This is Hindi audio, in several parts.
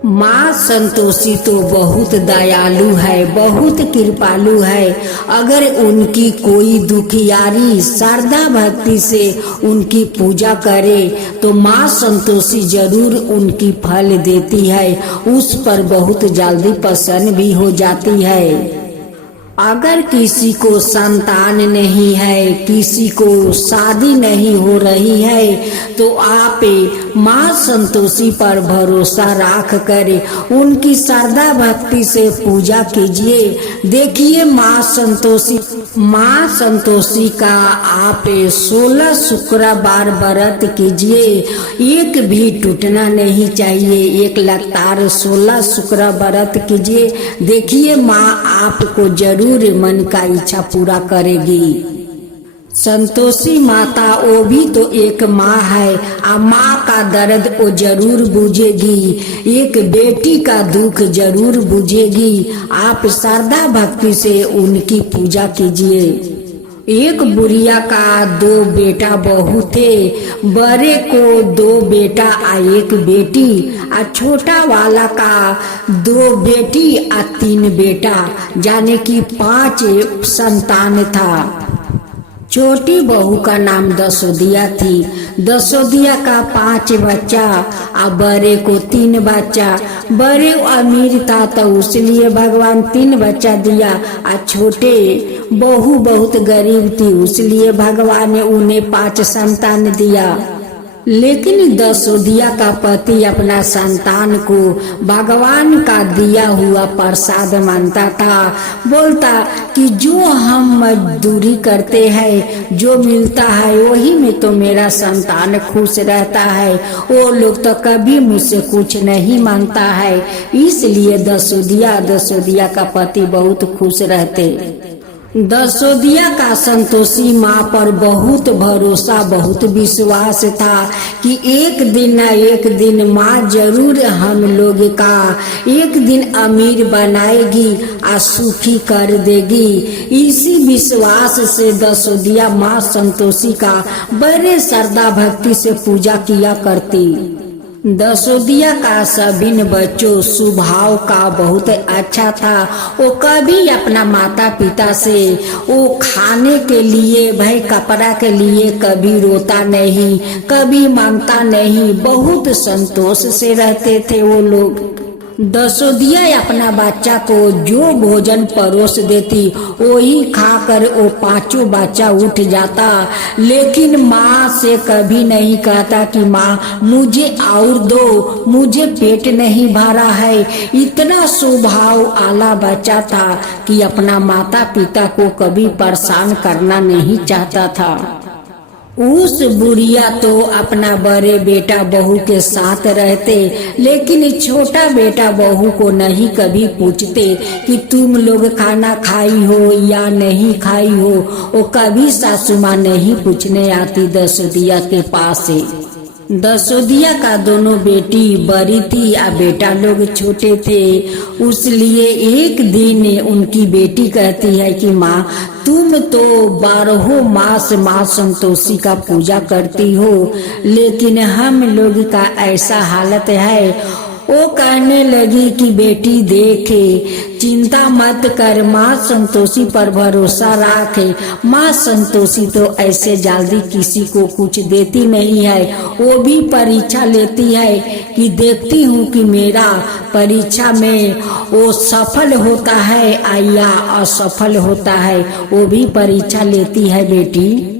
माँ संतोषी तो बहुत दयालु है, बहुत कृपालु है। अगर उनकी कोई दुखियारी श्रद्धा भक्ति से उनकी पूजा करे तो माँ संतोषी जरूर उनकी फल देती है, उस पर बहुत जल्दी प्रसन्न भी हो जाती है। अगर किसी को संतान नहीं है, किसी को शादी नहीं हो रही है, तो आप माँ संतोषी पर भरोसा रख कर उनकी श्रद्धा भक्ति से पूजा कीजिए। देखिए माँ संतोषी का आप 16 शुक्रवार व्रत कीजिए, एक भी टूटना नहीं चाहिए। एक लगातार 16 शुक्रवार व्रत कीजिए, देखिए माँ आपको जरूर मन का इच्छा पूरा करेगी। संतोषी माता वो भी तो एक माँ है, माँ का दर्द वो जरूर बुझेगी, एक बेटी का दुख जरूर बुझेगी। आप श्रद्धा भक्ति से उनकी पूजा कीजिए। एक बुढ़िया का 2 बेटा बहू थे, बड़े को 2 बेटा और 1 बेटी, और छोटा वाला का 2 बेटी और 3 बेटा, यानी कि 5 संतान था। छोटी बहू का नाम दसोदिया थी। दसोदिया का 5 बच्चा और बड़े को 3 बच्चा। बड़े अमीर था तो उसलिए भगवान 3 बच्चा दिया, और छोटे बहू बहुत गरीब थी, उसलिए भगवान ने उन्हें 5 संतान दिया। लेकिन दसोदिया का पति अपना संतान को भगवान का दिया हुआ प्रसाद मानता था। बोलता कि जो हम मजदूरी करते हैं, जो मिलता है वही में तो मेरा संतान खुश रहता है, वो लोग तो कभी मुझसे कुछ नहीं मांगता है। इसलिए दसोदिया का पति बहुत खुश रहते। दसोदिया का संतोषी माँ पर बहुत भरोसा, बहुत विश्वास था कि एक दिन न एक दिन माँ जरूर हम लोग का एक दिन अमीर बनाएगी और सुखी कर देगी। इसी विश्वास से दसोदिया माँ संतोषी का बड़े श्रद्धा भक्ति से पूजा किया करती। दसोदिया का सभी बच्चों स्वभाव का बहुत अच्छा था। वो कभी अपना माता पिता से वो खाने के लिए, भाई कपड़ा के लिए कभी रोता नहीं, कभी मांगता नहीं, बहुत संतोष से रहते थे वो लोग। दसोदिया अपना बच्चा को जो भोजन परोस देती वही खाकर वो 5 बच्चा उठ जाता। लेकिन माँ से कभी नहीं कहता कि माँ मुझे और दो, मुझे पेट नहीं भरा है। इतना स्वभाव आला बच्चा था कि अपना माता पिता को कभी परेशान करना नहीं चाहता था। उस बुढ़िया तो अपना बड़े बेटा बहू के साथ रहते, लेकिन छोटा बेटा बहू को नहीं कभी पूछते कि तुम लोग खाना खाई हो या नहीं खाई हो। वो कभी सासू माँ नहीं पूछने आती दसोदिया के पास से। दसोदिया का दोनों बेटी बड़ी थी और बेटा लोग छोटे थे। उसलिए एक दिन उनकी बेटी कहती है कि माँ तुम तो 12 मास माँ संतोषी का पूजा करती हो, लेकिन हम लोग का ऐसा हालत है। वो कहने लगी कि बेटी देखे, चिंता मत कर, माँ संतोषी पर भरोसा रखे। माँ संतोषी तो ऐसे जल्दी किसी को कुछ देती नहीं है, वो भी परीक्षा लेती है कि देखती हूँ कि मेरा परीक्षा में वो सफल होता है या असफल होता है, वो भी परीक्षा लेती है बेटी।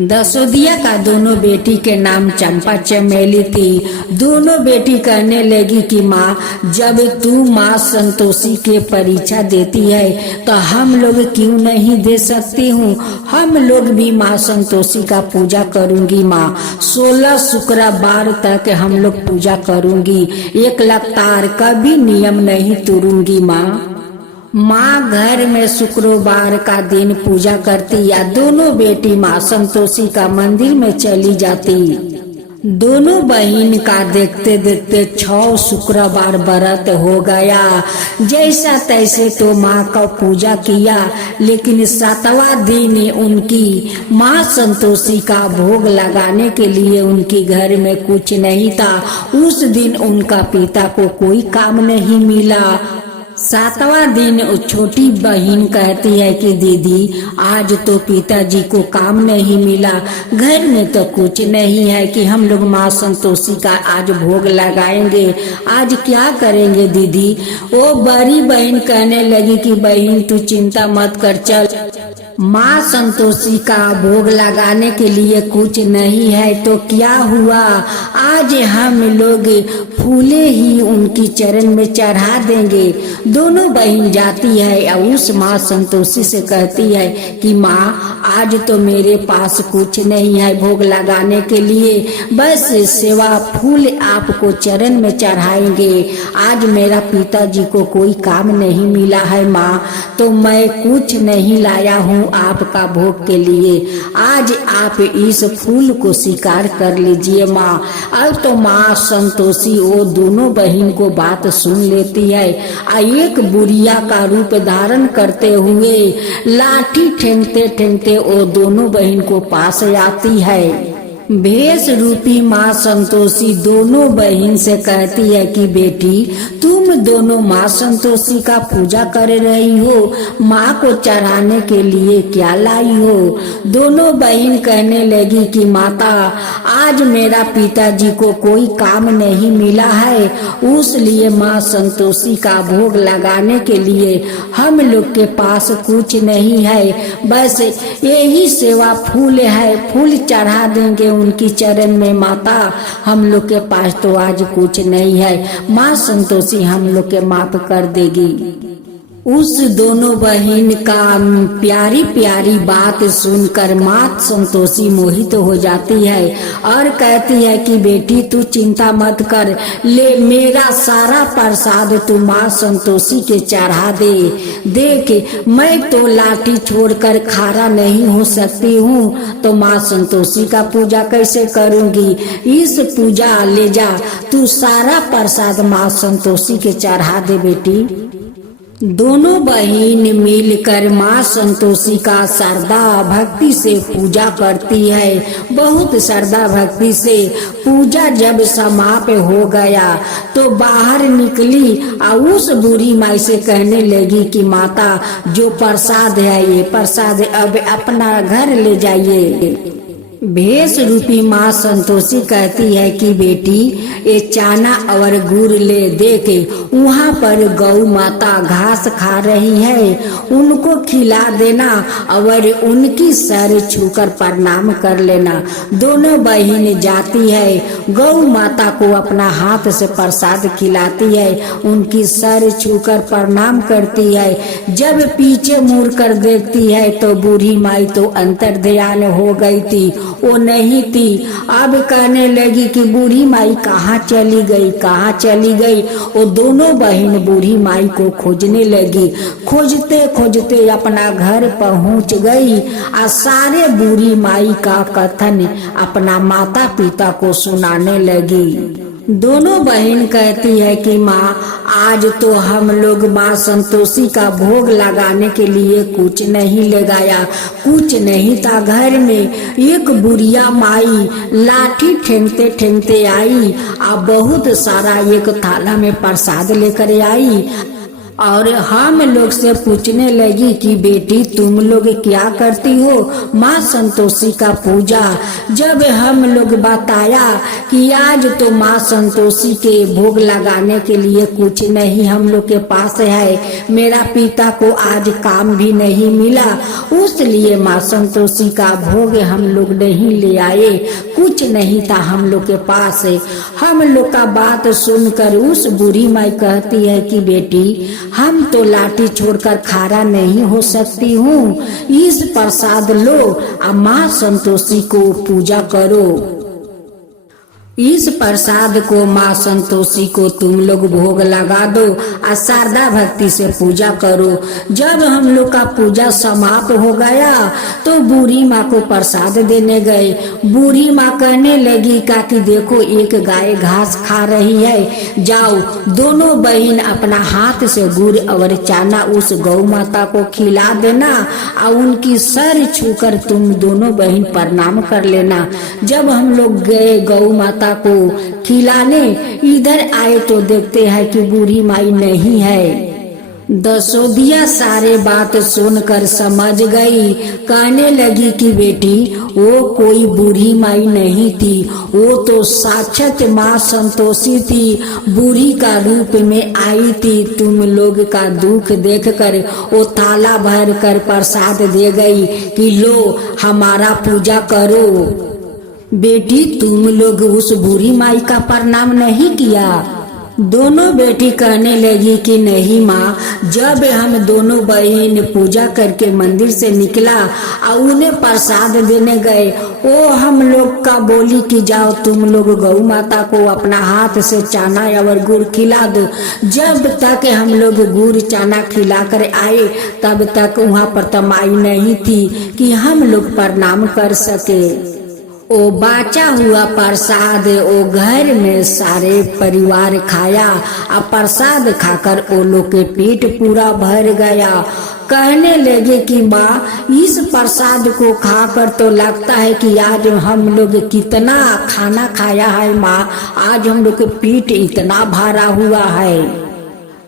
दसोदिया का दोनों बेटी के नाम चंपा चमेली थी। दोनों बेटी कहने लगी कि माँ जब तू माँ संतोषी के परीक्षा देती है तो हम लोग क्यों नहीं दे सकती हूँ। हम लोग भी माँ संतोषी का पूजा करूँगी माँ, 16 शुक्रवार तक हम लोग पूजा करूँगी, एक लगातार कभी नियम नहीं तोड़ूंगी माँ। माँ घर में शुक्रवार का दिन पूजा करती या दोनों बेटी माँ संतोषी का मंदिर में चली जाती। दोनों बहन का देखते देखते 6 शुक्रवार व्रत हो गया। जैसा तैसे तो माँ का पूजा किया, लेकिन 7वां दिन उनकी माँ संतोषी का भोग लगाने के लिए उनके घर में कुछ नहीं था। उस दिन उनका पिता को कोई काम नहीं मिला। 7वां दिन छोटी बहन कहती है कि दीदी आज तो पिताजी को काम नहीं मिला, घर में तो कुछ नहीं है कि हम लोग माँ संतोषी का आज भोग लगाएंगे, आज क्या करेंगे दीदी। वो बड़ी बहन कहने लगी कि बहन तू चिंता मत कर, चल माँ संतोषी का भोग लगाने के लिए कुछ नहीं है तो क्या हुआ, आज हम लोग फूले ही उनकी चरण में चढ़ा देंगे। दोनों बहन जाती है और उस माँ संतोषी से कहती है कि माँ आज तो मेरे पास कुछ नहीं है भोग लगाने के लिए, बस सेवा फूल आपको चरण में चढ़ाएंगे। आज मेरा पिताजी को कोई काम नहीं मिला है माँ, तो मैं कुछ नहीं लाया हूँ आपका भोग के लिए, आज आप इस फूल को स्वीकार कर लीजिए माँ। अब तो माँ संतोषी वो दोनों बहन को बात सुन लेती है और एक बुढ़िया का रूप धारण करते हुए लाठी ठेंगते ठेंगते वो दोनों बहन को पास आती है। भेष रूपी माँ संतोषी दोनों बहन से कहती है कि बेटी तुम दोनों माँ संतोषी का पूजा कर रही हो, माँ को चढ़ाने के लिए क्या लाई हो। दोनों बहन कहने लगी कि माता आज मेरा पिताजी को कोई काम नहीं मिला है, उसलिए माँ संतोषी का भोग लगाने के लिए हम लोग के पास कुछ नहीं है, बस यही सेवा फूल है, फूल चढ़ा देंगे उनकी चरण में माता, हम लोग के पास तो आज कुछ नहीं है, माँ संतोषी हम लोग के माफ कर देगी। उस दोनों बहन का प्यारी प्यारी बात सुनकर माँ संतोषी मोहित हो जाती है और कहती है कि बेटी तू चिंता मत कर, ले मेरा सारा प्रसाद तू माँ संतोषी के चढ़ा दे। देख मैं तो लाठी छोड़कर खड़ा नहीं हो सकती हूँ, तो माँ संतोषी का पूजा कैसे करूँगी, इस पूजा ले जा तू सारा प्रसाद माँ संतोषी के चढ़ा दे बेटी। दोनों बहन मिलकर माँ संतोषी का श्रद्धा भक्ति से पूजा करती है। बहुत श्रद्धा भक्ति से पूजा जब समाप्त हो गया तो बाहर निकली और उस बूढ़ी माई से कहने लगी कि माता जो प्रसाद है ये प्रसाद अब अपना घर ले जाइए। भेष रूपी माँ संतोषी कहती है कि बेटी ये चाना और गुड़ ले, देके वहाँ पर गौ माता घास खा रही है, उनको खिला देना और उनकी सर छूकर प्रणाम कर लेना। दोनों बहन जाती है, गौ माता को अपना हाथ से प्रसाद खिलाती है, उनकी सर छूकर प्रणाम करती है। जब पीछे मुड़ कर देखती है तो बूढ़ी माई तो अंतर ध्यान हो गई थी, वो नहीं थी। अब कहने लगी कि बूढ़ी माई कहाँ चली गई, कहाँ चली गई। वो दोनों बहन बूढ़ी माई को खोजने लगी, खोजते खोजते अपना घर पहुँच गई और सारे बूढ़ी माई का कथन अपना माता पिता को सुनाने लगी। दोनों बहन कहती है कि माँ आज तो हम लोग माँ संतोषी का भोग लगाने के लिए कुछ नहीं ले गया, कुछ नहीं था घर में। एक बुढ़िया माई लाठी ठेंगते ठेंगते आई और बहुत सारा एक थाला में प्रसाद लेकर आई और हम लोग से पूछने लगी कि बेटी तुम लोग क्या करती हो माँ संतोषी का पूजा। जब हम लोग बताया कि आज तो माँ संतोषी के भोग लगाने के लिए कुछ नहीं हम लोग के पास है, मेरा पिता को आज काम भी नहीं मिला, उसलिए माँ संतोषी का भोग हम लोग नहीं ले आए, कुछ नहीं था हम लोग के पास। हम लोग का बात सुनकर उस बूढ़ी माई कहती है कि बेटी हम तो लाठी छोड़कर खड़ा नहीं हो सकती हूँ, इस प्रसाद लो और माँ संतोषी को पूजा करो। इस प्रसाद को माँ संतोषी को तुम लोग भोग लगा दो और श्रद्धा भक्ति से पूजा करो। जब हम लोग का पूजा समाप्त हो गया तो बूढ़ी माँ को प्रसाद देने गए। बूढ़ी माँ कहने लगी कि देखो एक गाय घास खा रही है, जाओ दोनों बहन अपना हाथ से गुड़ और चाना उस गौ माता को खिला देना और उनकी सर छूकर तुम दोनों बहन प्रणाम कर लेना। जब हम लोग गए गौ माता को खिलाने, इधर आए तो देखते हैं कि बूढ़ी माई नहीं है। दसोदिया सारे बात सुनकर समझ गई। कहने लगी कि बेटी वो कोई बूढ़ी माई नहीं थी, वो तो साक्षात माँ संतोषी थी, बूढ़ी का रूप में आई थी। तुम लोग का दुख देखकर वो थाला भर कर प्रसाद दे गई कि लो हमारा पूजा करो। बेटी तुम लोग उस बूढ़ी माई का प्रणाम नहीं किया? दोनों बेटी कहने लगी कि नहीं माँ, जब हम दोनों बहन पूजा करके मंदिर से निकला और उन्हें प्रसाद देने गए, वो हम लोग का बोली कि जाओ तुम लोग गौ माता को अपना हाथ से चाना और गुड़ खिला दो। जब तक हम लोग गुड़ चाना खिला कर आए तब तक वहाँ पर तमाई नहीं थी कि हम लोग प्रणाम कर सके। ओ बाचा हुआ प्रसाद ओ घर में सारे परिवार खाया और प्रसाद खाकर ओ लोग के पेट पूरा भर गया। कहने लगे कि माँ इस प्रसाद को खाकर तो लगता है कि आज हम लोग कितना खाना खाया है माँ, आज हम लोग के पेट इतना भरा हुआ है।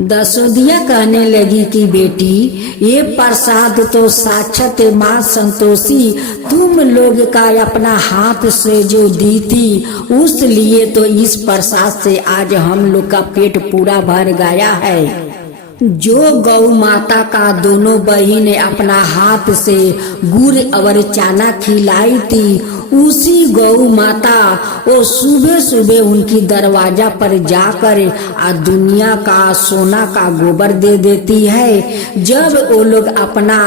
दसोदिया कहने लगी कि बेटी ये प्रसाद तो साक्षात माँ संतोषी तुम लोग का अपना हाथ से जो दी थी, उस लिए तो इस प्रसाद से आज हम लोग का पेट पूरा भर गया है। जो गौ माता का दोनों बहन अपना हाथ से गुड़ और चाना खिलाई थी, उसी गौ माता वो सुबह सुबह उनकी दरवाजा पर जाकर दुनिया का सोना का गोबर दे देती है। जब वो लोग अपना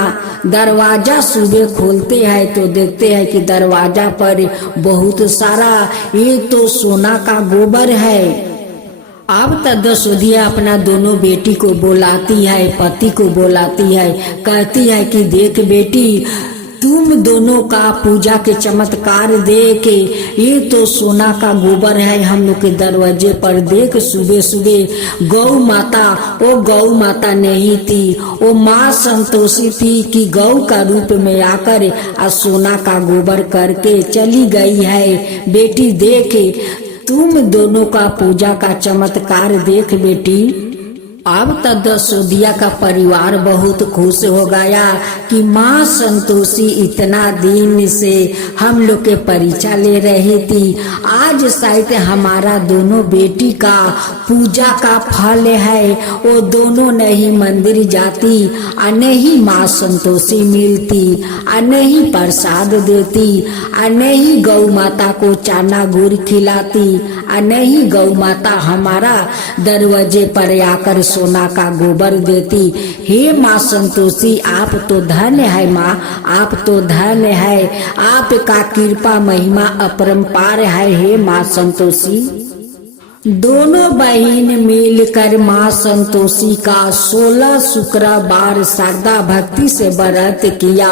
दरवाजा सुबह खोलते हैं तो देखते हैं कि दरवाजा पर बहुत सारा ये तो सोना का गोबर है। अब तक दसोदिया अपना दोनों बेटी को बुलाती है, पति को बुलाती है, कहती है कि देख बेटी तुम दोनों का पूजा के चमत्कार देख, ये तो सोना का गोबर है हम लोग के दरवाजे पर। देख सुबह सुबह गौ माता वो गौ माता नहीं थी, वो माँ संतोषी थी कि गौ का रूप में आकर सोना का गोबर करके चली गई है। बेटी देख तुम दोनों का पूजा का चमत्कार देख बेटी। अब तक दसोदिया का परिवार बहुत खुश हो गया कि माँ संतोषी इतना दिन से हम लोग के परिचय ले रही थी, आज शायद हमारा दोनों बेटी का पूजा का फल है। वो दोनों नहीं मंदिर जाती और नहीं माँ संतोषी मिलती और नहीं प्रसाद देती और नहीं गौ माता को चाना गुड़ खिलाती और नहीं गौ माता हमारा दरवाजे पर आकर सोना का गोबर देती। हे माँ संतोषी आप तो धन्य है माँ, आप तो धन्य है, आपका कृपा महिमा अपरंपार है। हे माँ संतोषी दोनों बहन मिलकर माँ संतोषी का 16 शुक्रवार श्रद्धा भक्ति से व्रत किया।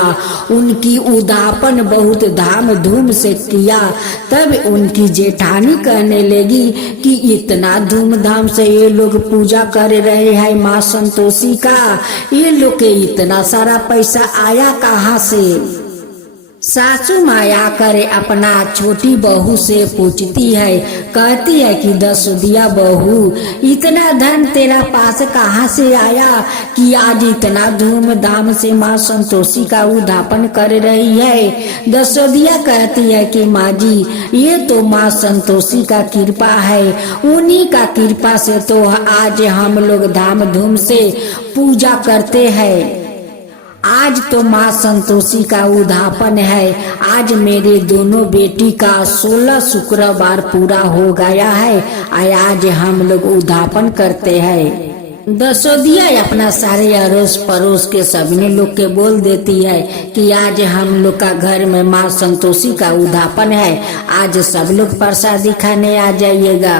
उनकी उद्यापन बहुत धाम धूम से किया। तब उनकी जेठानी कहने लगी कि इतना धूमधाम से ये लोग पूजा कर रहे हैं माँ संतोषी का, ये लोग के इतना सारा पैसा आया कहाँ से? सासू माया करे अपना छोटी बहू से पूछती है, कहती है कि दसोदिया बहू इतना धन तेरा पास कहाँ से आया कि आज इतना धूमधाम से माँ संतोषी का उद्यापन कर रही है? दसोदिया कहती है कि माँ जी ये तो माँ संतोषी का कृपा है, उन्हीं का कृपा से तो आज हम लोग धाम धूम से पूजा करते हैं। आज तो माँ संतोषी का उद्यापन है, आज मेरे दोनों बेटी का 16 शुक्रवार पूरा हो गया है और आज हम लोग उद्यापन करते हैं। दसोदिया अपना सारे अड़ोस पड़ोस के सभी लोग के बोल देती है कि आज हम लोग का घर में माँ संतोषी का उद्यापन है, आज सब लोग प्रसादी खाने आ जाइएगा।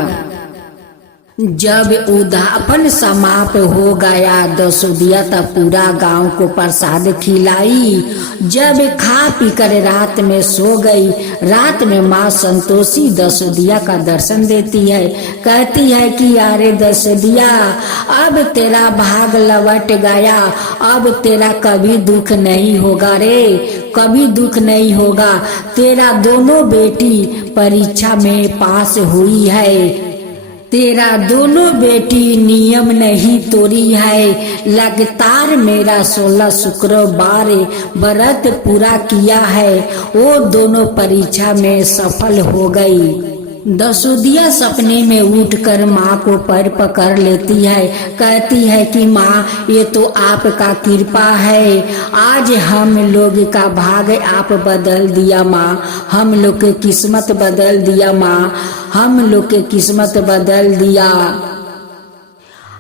जब उद्यापन समाप्त हो गया, दसोदिया तब पूरा गांव को प्रसाद खिलाई। जब खा पी कर रात में सो गई, रात में माँ संतोषी दसोदिया का दर्शन देती है, कहती है कि अरे दसोदिया, अब तेरा भाग लौट गया, अब तेरा कभी दुख नहीं होगा रे, कभी दुख नहीं होगा। तेरा दोनों बेटी परीक्षा में पास हुई है, तेरा दोनों बेटी नियम नहीं तोड़ी है, लगातार मेरा 16 शुक्रवार व्रत पूरा किया है, वो दोनों परीक्षा में सफल हो गई। दसोदिया सपने में उठकर माँ को पैर पकड़ लेती है, कहती है कि माँ, ये तो आपका कृपा है, आज हम लोग का भाग आप बदल दिया माँ, हम लोग की किस्मत बदल दिया माँ, हम लोग की किस्मत बदल दिया।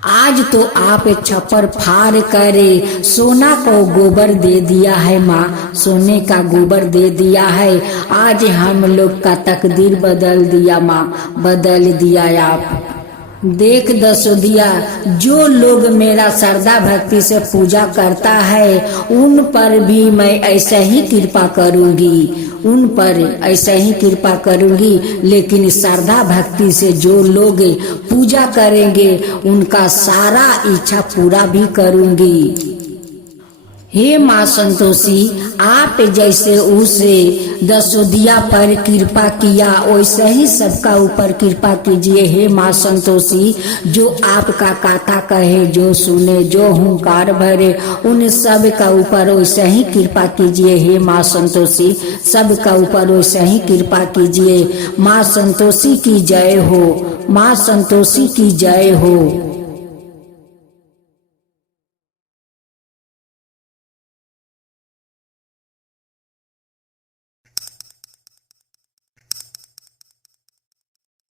आज तो आप छप्पर फाड़ करे सोना को गोबर दे दिया है माँ, सोने का गोबर दे दिया है, आज हम लोग का तकदीर बदल दिया माँ, बदल दिया आप। देख दसोदिया, जो लोग मेरा श्रद्धा भक्ति से पूजा करता है उन पर भी मैं ऐसा ही कृपा करूंगी, उन पर ऐसा ही कृपा करूंगी, लेकिन श्रद्धा भक्ति से जो लोग पूजा करेंगे उनका सारा इच्छा पूरा भी करूंगी। हे माँ संतोषी, आप जैसे उसे दसोदिया पर कृपा किया वैसे ही सबका ऊपर कृपा कीजिए। हे माँ संतोषी, जो आपका कथा कहे, जो सुने, जो हुंकार भरे, उन सब का ऊपर वैसे ही कृपा कीजिए। हे माँ संतोषी, सबका ऊपर वैसे ही कृपा कीजिए। माँ संतोषी की जय हो, माँ संतोषी की जय हो।